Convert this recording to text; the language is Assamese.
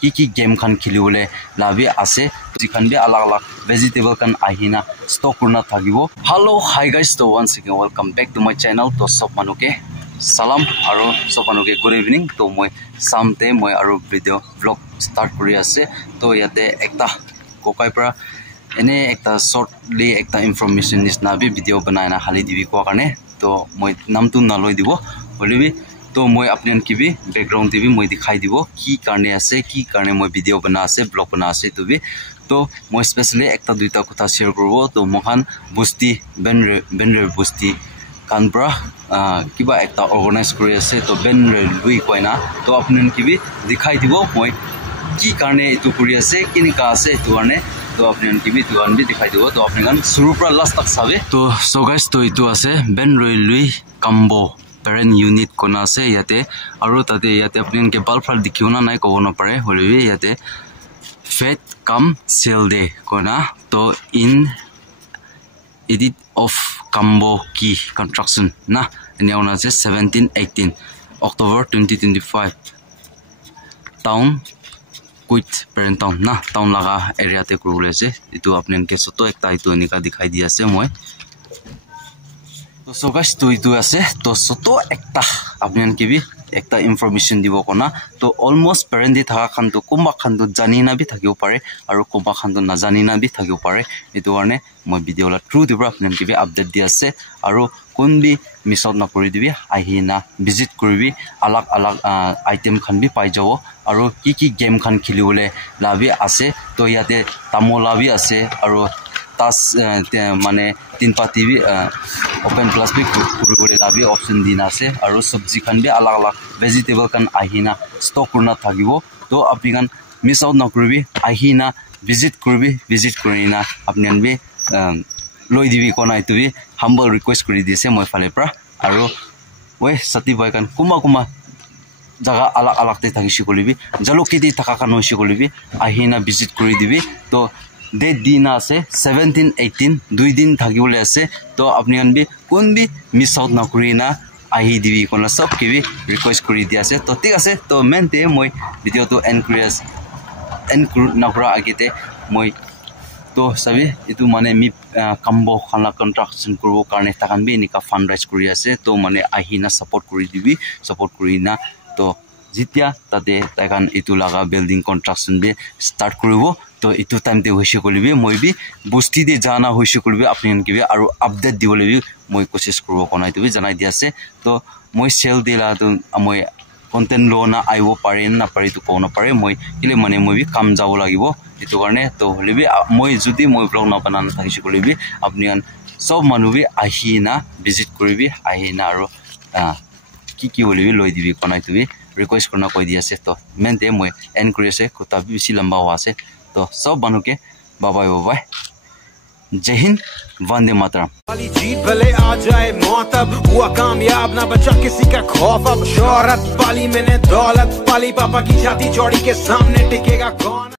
কি গেম খান খেলিবলে লাভি আছে যিখান বি আলাগ আলাগ vegetable kan ahina stock kurna thagibo hello hi guys to once again welcome back to my channel to sob manuke salam aro sob manuke good evening to moi samte moi aro video vlog start kuri ase to yate ekta kokai pra ene ekta shortly ekta information is na bi video banaina hali dibi ko karne to moi nam tu na loi dibo bolibi तो मैं अपने की भी बैकग्राउंड भी मैं दिखाई दिवो की करने आसे की करने मैं वीडियो बना आसे ब्लॉग बना आसे तो मैं स्पेशली एकता दुईटा कथा शेयर करबो तो मखान बुस्ती बेनरे बुस्ती कानब्रा किबा एकता ऑर्गेनाइज करि आसे तो बेनरे लुई कोइना तो अपने की भी दिखाई दिवो मैं की करने इतु करि आसे किनिका आसे तो करने तो अपने की भी दुकान भी दिखाई दिवो तो अपने कान शुरू পৰা लास्ट तक साबे तो सो गाइस तो इतु आसे बेनरे लुई combo parent unit kona ase yate aru tate yate apne ke bal phal dikhiona nai kobo na pare holebi yate fat come sale day kona to in edit of Kambo Key construction na ene ona ase 17-18 October 2025 town quit parent town na town laga area te kurule ase itu apne ke soto ekta itu enika dikhai di ase moi तो सो गाइस तो इतु আছে तो सतो एकता आपन के भी एकता इनफॉरमेशन दिबो कोना तो ऑलमोस्ट पेरेंट दि थाका खान तो कुमबा खान तो जानिना भी থাকিও পারে আর কুমবা খান তো না জানিনা भी থাকিও পারে এটো কারণে মই ভিডিও লা থ্রু দিব आपन के भी আপডেট দি আছে আর কোন भी মিস আউট না কৰি দিবি আহিনা ভিজিট কৰিবি আলাগ আলাগ আইটেম খান भी পাই যাব আর কি গেম খান খেলিবলে লাভি আছে তো ইয়াতে তামোলা भी আছে আর तास माने तीन पाती भी ओपन क्लास भी कुरकुरे लाभी ऑप्शन दिना से और सब्जी खान भी अलग अलग वेजिटेबल खान आहिना स्टॉक करना थागिबो तो आपनि खान मिस आउट न करबि आहिना विजिट करिना आपनि भी लय दिबि कोना इतु भी हम्बल रिक्वेस्ट करि दिसे মই फाले प्रा और वे सती भाई खान कुमा जगह अलग अलग ते थागिसि कलिबि जलुकिति थाका खान होइसि कलिबि आहिना विजिट करि दिबि तो डेट दिन আছে 17-18 দুই দিন থাকিবলে আছে তো আপনি আনবি কোন বি মিস আউট না করি না আহি দিবি কোন সব কি বি রিকোয়েস্ট করি দি আছে তো ঠিক আছে তো মেনতে মই ভিডিও তো এনক্লুড না করা আগেতে মই তো সবি ইতু মানে মি কাম্বো খানা কন্ট্রাকশন করব কারণে তাকান বি নিকা ফান্ড রাইজ করি আছে তো মানে আহি না সাপোর্ট করি দিবি সাপোর্ট করি না তো जितिया ताते ताइकान इतु लागा बिल्डिंग कंस्ट्रक्शन बे स्टार्ट करिवो तो इतु टाइम ते होइसे कलिबे মই बि बुस्ती दे जाना होइसे कलिबे आपनि के बे आरो अपडेट दिबले बि মই कोशिश करबो कोनाइ तो बि जनाइ दियासे तो মই सेल दिला तो মই कंटेंट लो ना आइबो पारे ना पारे तो कोना पारे মই किले माने মই बि काम जाबो लागिबो इतु कारणे तो हलिबि মই जुदि মই ब्लॉग ना बनाना थाकिसे कलिबि आपनि सब मानु बि आहिना विजिट करिबि आहिना आरो की बोलिबि लय दिबि कोनाइ तो बि रिक्वेस्ट करना कोई दिया से तो मेनते मैं एनकरेज से कुता भी बेसी लंबा हुआ से तो सब बानु के बाय बाय जय हिंद वंदे मातरम वाली जीत भले आ जाए मौत अब हुआ कामयाब ना बचा किसी का खौफ अब शोहरत पाली मैंने दौलत पाली पापा की छाती चौड़ी के सामने टिकेगा कौन।